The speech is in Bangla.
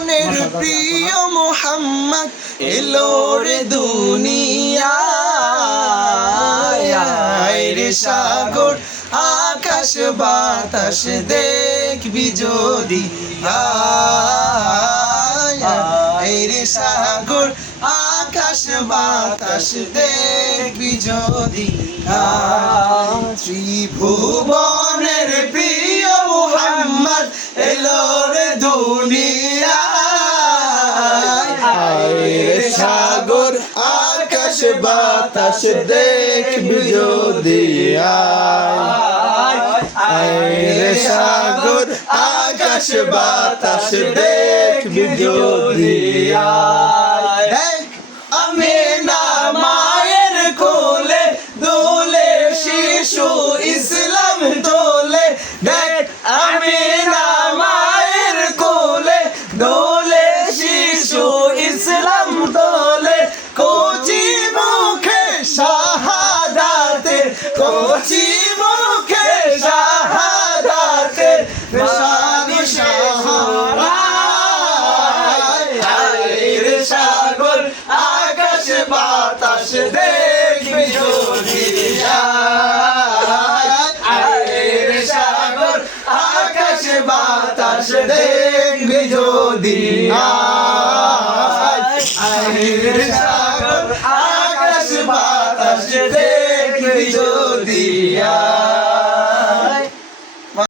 ভুবনের প্রিয় মোহাম্মদ এলো রে দুনিয়ায় রে সাগর আকাশ বাতাস দেখবি যদি রে সাগর আকাশ বাতাস দেখবি যদি ত্রিভুবনের প্রিয় মোহাম্মদ এলো রে দুনিয়ায় রে সাগর আকাশ বাতাস দেখবি যদি রে সাগর আকাশ বাতাস দেখবি যদি আমি না মায়ের কোলে দোলে শিশু ইসলাম দোলে দেখ আমি না মায়ের কোলে দোলে শিশু ইসলাম দোলে কচি মুখে শাহাদাতে কচি মুখে শাহাদাতে শানি সাগর আকাশ বাতাস দে